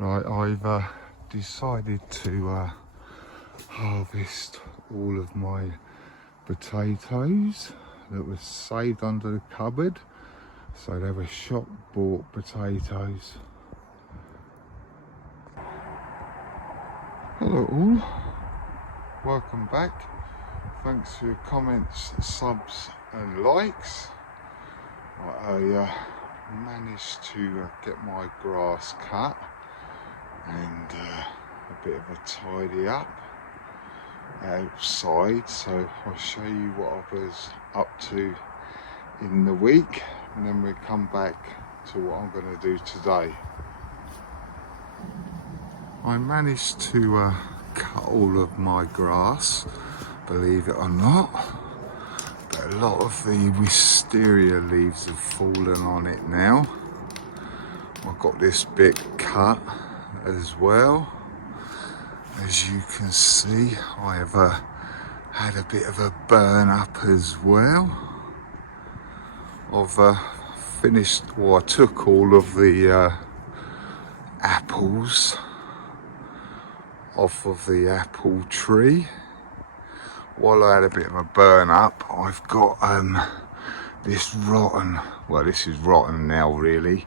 Right, I've decided to harvest all of my potatoes that were saved under the cupboard. So they were shop bought potatoes. Hello all, welcome back. Thanks for your comments, subs and likes. I managed to get my grass cut and a bit of a tidy up outside, so I'll show you what I was up to in the week, and then we'll come back to what I'm going to do today. I managed to cut all of my grass, believe it or not, but a lot of the wisteria leaves have fallen on it now. I've got this bit cut as well. As you can see, I have had a bit of a burn up as well. I've finished, or I took all of the apples off of the apple tree. While I had a bit of a burn up, I've got this rotten, well, this is rotten now really,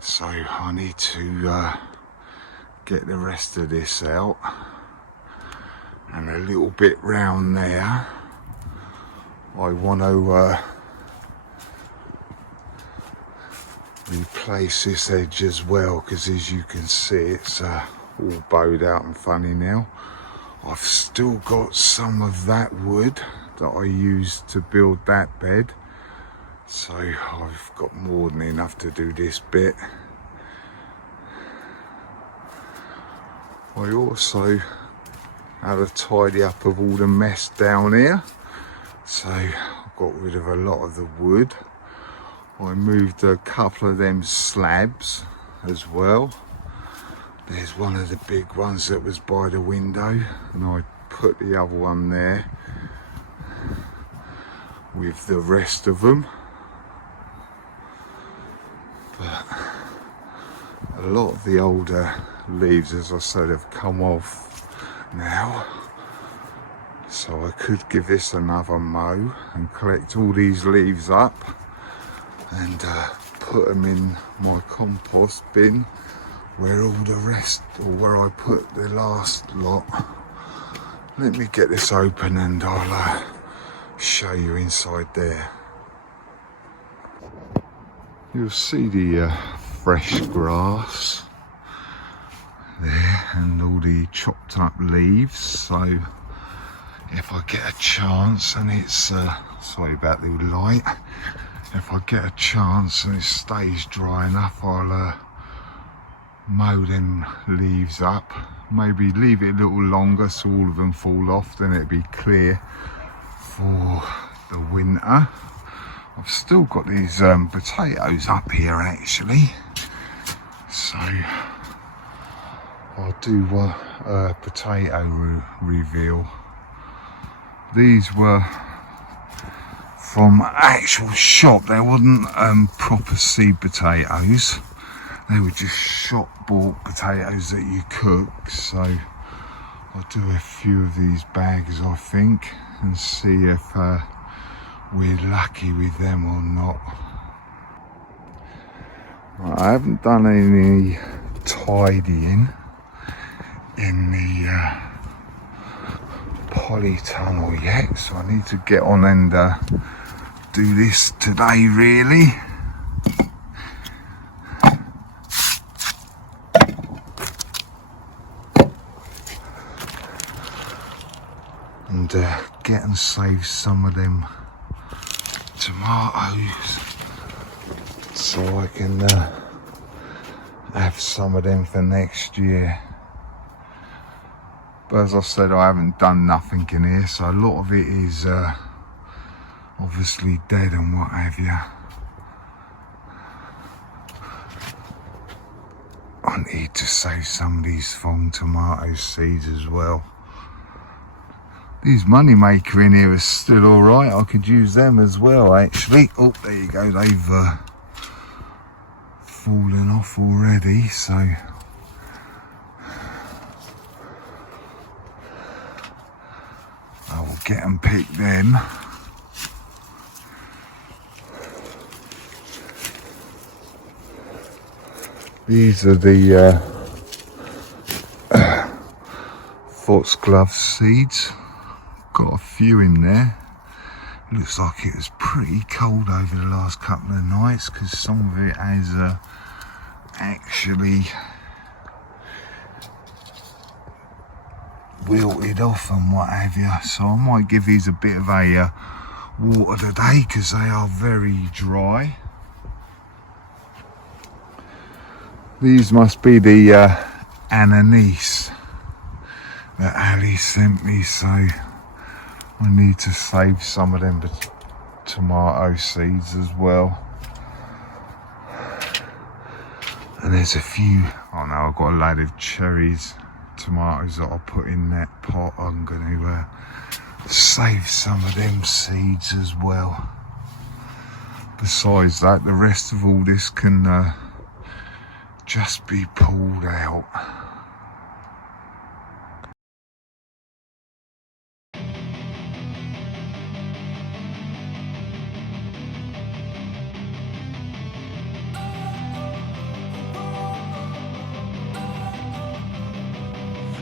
so I need to get the rest of this out, and a little bit round there I want to replace this edge as well, because as you can see it's all bowed out and funny now. I've still got some of that wood that I used to build that bed, so I've got more than enough to do this bit. I also had a tidy up of all the mess down here, so I got rid of a lot of the wood. I moved a couple of them slabs as well. There's one of the big ones that was by the window, and I put the other one there with the rest of them. But a lot of the older leaves, as I said, have come off now, so I could give this another mow and collect all these leaves up and put them in my compost bin, where all the rest, or where I put the last lot. Let me get this open and I'll show you inside there. You'll see the fresh grass there and all the chopped up leaves. So if I get a chance, and it's sorry about the light, if I get a chance and it stays dry enough, I'll mow them leaves up, maybe leave it a little longer so all of them fall off, then it'll be clear for the winter. I've still got these potatoes up here actually, so I'll do a potato reveal. These were from actual shop, they wasn't proper seed potatoes, they were just shop bought potatoes that you cook. So I'll do a few of these bags I think and see if we're lucky with them or not. I haven't done any tidying in the polytunnel yet, so I need to get on and do this today really. And get and save some of them tomatoes so I can have some of them for next year. But as I said, I haven't done nothing in here, so a lot of it is obviously dead and what have you. I need to save some of these fallen tomato seeds as well. These Moneymaker in here are still alright, I could use them as well actually. Oh, there you go, they've fallen off already, so get and pick them. These are the foxglove seeds. Got a few in there. Looks like it was pretty cold over the last couple of nights, because some of it has actually wilted off and what have you. So I might give these a bit of a water today, because they are very dry. These must be the anise that Ali sent me, so I need to save some of them tomato seeds as well. And there's a few, oh no, I've got a load of cherries, tomatoes that I'll put in that pot. I'm going to save some of them seeds as well. Besides that, the rest of all this can just be pulled out.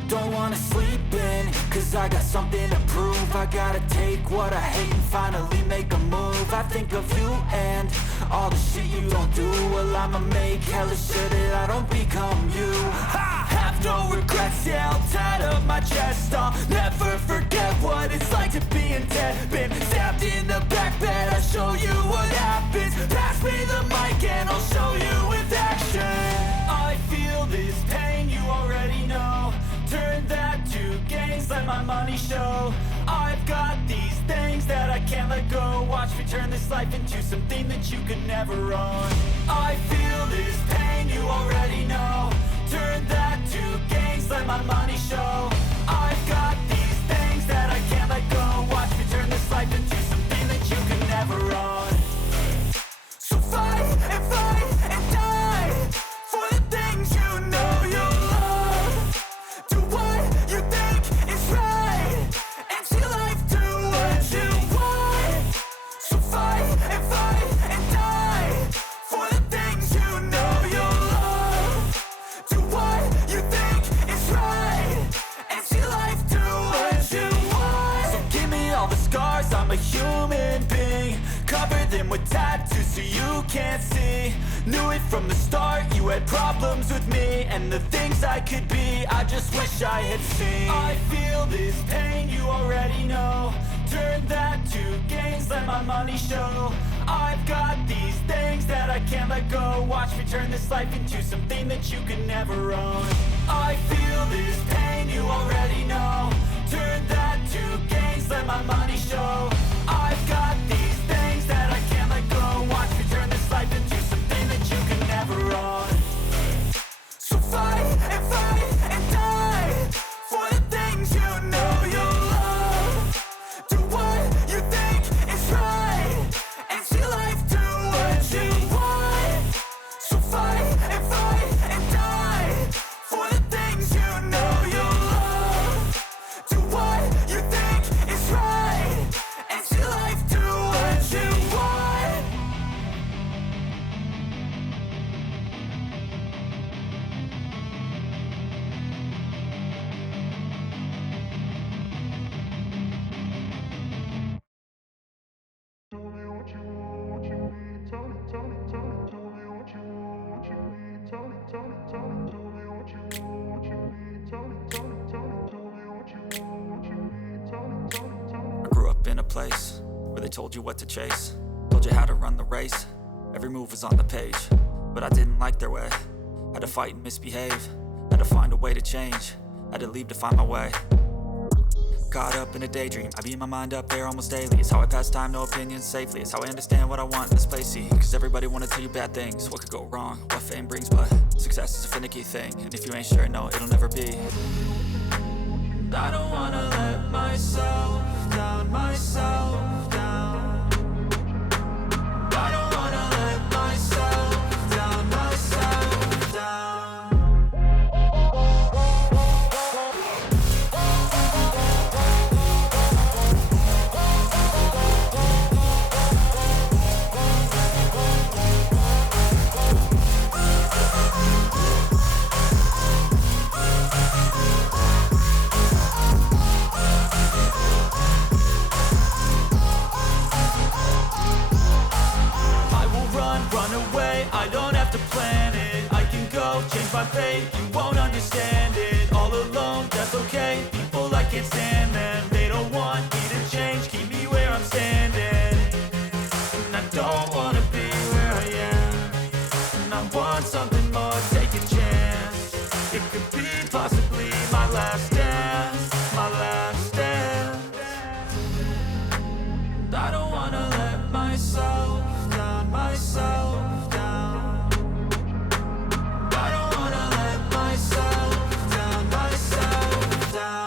Don't wanna sleep in, cause I got something to prove. I gotta take what I hate and finally make a move. I think of you and all the shit you don't do. Well, I'ma make hella sure that I don't become you. I have no regrets, yeah, I'll tie up my chest. I'll never forget what it's like to be in debt. Been stabbed in the back bed, I'll show you what happens. Pass me the mic and I'll show you with action. I feel this pain, you already know. Turn that to gains, let my money show. I've got these things that I can't let go. Watch me turn this life into something that you could never own. I feel this pain, you already know. Turn that to gains, let my money show. I've got these things that I can't let go. Watch me turn this life into something that you could never own. So fight and die for the things you know you love. Do what you think is right and see life do what you want. So fight and die for the things you know you love. Do what you think is right and see life do what you want. So give me all the scars, I'm a human being. Cover them with tattoos so you can't see. Knew it from the start, you had problems with me and the things I could be, I just wish I had seen. I feel this pain, you already know. Turn that to gains, let my money show. I've got these things that I can't let go. Watch me turn this life into something that you can never own. I feel this pain, you already know. Turn that to gains, let my money show. I've got these things that I can't let go. Watch me turn this life into something that you can never own. So fight and die for the things you know you love. Do what you think is right and see life do what you want. So fight and die for the things you know you love. Do what you think is right and see life do what you want. I grew up in a place where they told you what to chase, told you how to run the race. Every move was on the page, but I didn't like their way. Had to fight and misbehave, had to find a way to change, had to leave to find my way. Caught up in a daydream, I beat my mind up there almost daily. It's how I pass time, no opinions safely. It's how I understand what I want in this place, see. Cause everybody wanna tell you bad things, what could go wrong, what fame brings. But success is a finicky thing, and if you ain't sure, no, it'll never be. I don't wanna let myself down, myself down. I don't wanna let myself down, myself down. go, change my fate, you won't understand it. All alone, that's okay, people I can't stand them. They don't want me to change, keep me where I'm standing. And I don't wanna be where I am, and I want something more, take a chance. It could be possibly my last dance, my last dance. And I don't wanna let myself down, myself down. I don't wanna let myself down, myself down.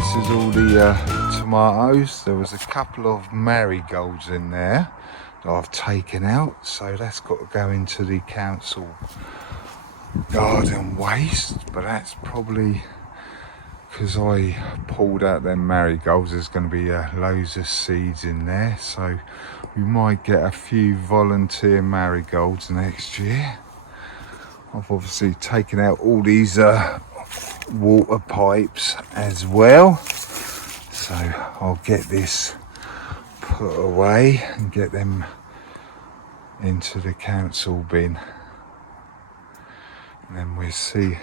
This is all the tomatoes. There was a couple of marigolds in there that I've taken out, so that's got to go into the council garden waste, but that's probably because I pulled out them marigolds. There's going to be loads of seeds in there, so we might get a few volunteer marigolds next year. I've obviously taken out all these water pipes as well, so I'll get this put away and get them into the council bin, and then we'll see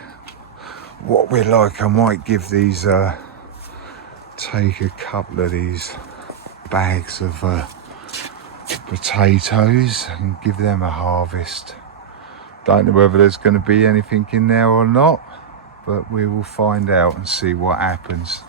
what we're like. I might give these take a couple of these bags of potatoes and give them a harvest. Don't know whether there's going to be anything in there or not, but we will find out and see what happens.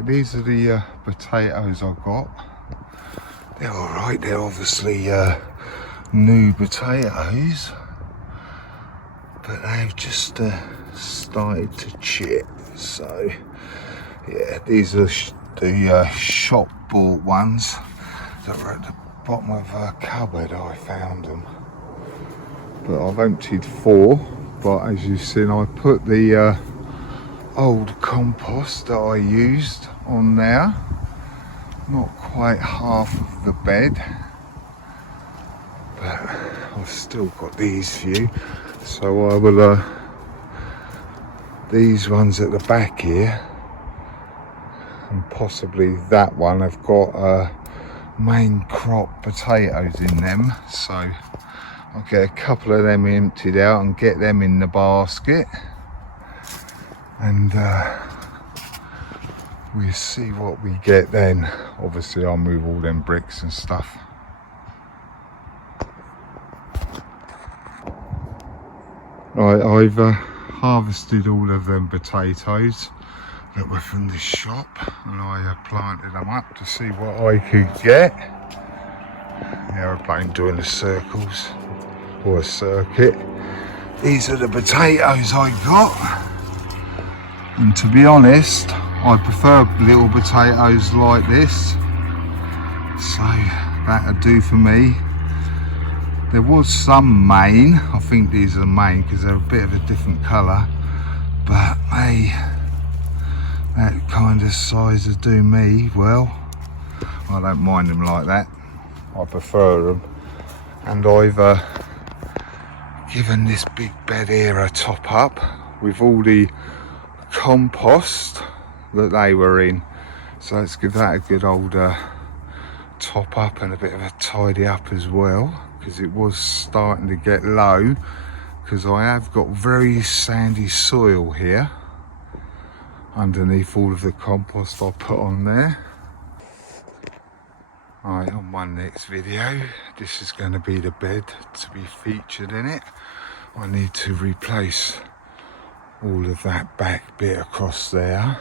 Right, these are the potatoes I got. They're alright, they're obviously new potatoes, but they've just started to chip. So yeah, these are the shop bought ones that were at the bottom of a cupboard. I found them, but I've emptied 4. But as you've seen, I put the old compost that I used on there, not quite half of the bed, but I've still got these few. So I will these ones at the back here, and possibly that one, have got main crop potatoes in them, so I'll get a couple of them emptied out and get them in the basket, and we'll see what we get then. Obviously I'll move all them bricks and stuff. Right, I've harvested all of them potatoes that were from the shop, and I planted them up to see what I could get. The aeroplane doing the circles, or a circuit. These are the potatoes I got, and to be honest, I prefer little potatoes like this, so that'll do for me. There was some Maine, I think these are Maine because they're a bit of a different colour, but that kind of size will do me well. I don't mind them like that, I prefer them. And I've given this big bed here a top up with all the compost that they were in, so let's give that a good old top up and a bit of a tidy up as well, because it was starting to get low, because I have got very sandy soil here underneath all of the compost I put on there. Right, on my next video, this is going to be the bed to be featured in it. I need to replace all of that back bit across there,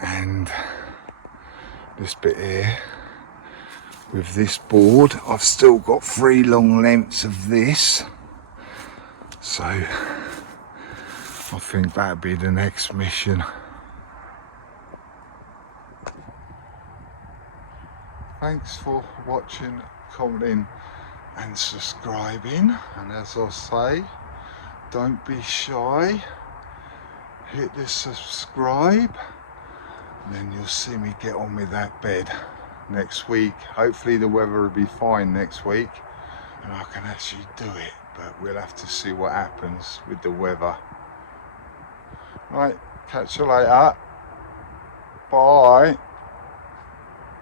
and this bit here with this board. I've still got 3 long lengths of this, so I think that'll be the next mission. Thanks for watching, commenting and subscribing, and as I say, don't be shy, hit the subscribe, and then you'll see me get on with that bed next week. Hopefully the weather will be fine next week and I can actually do it, but we'll have to see what happens with the weather. Right, catch you later, bye.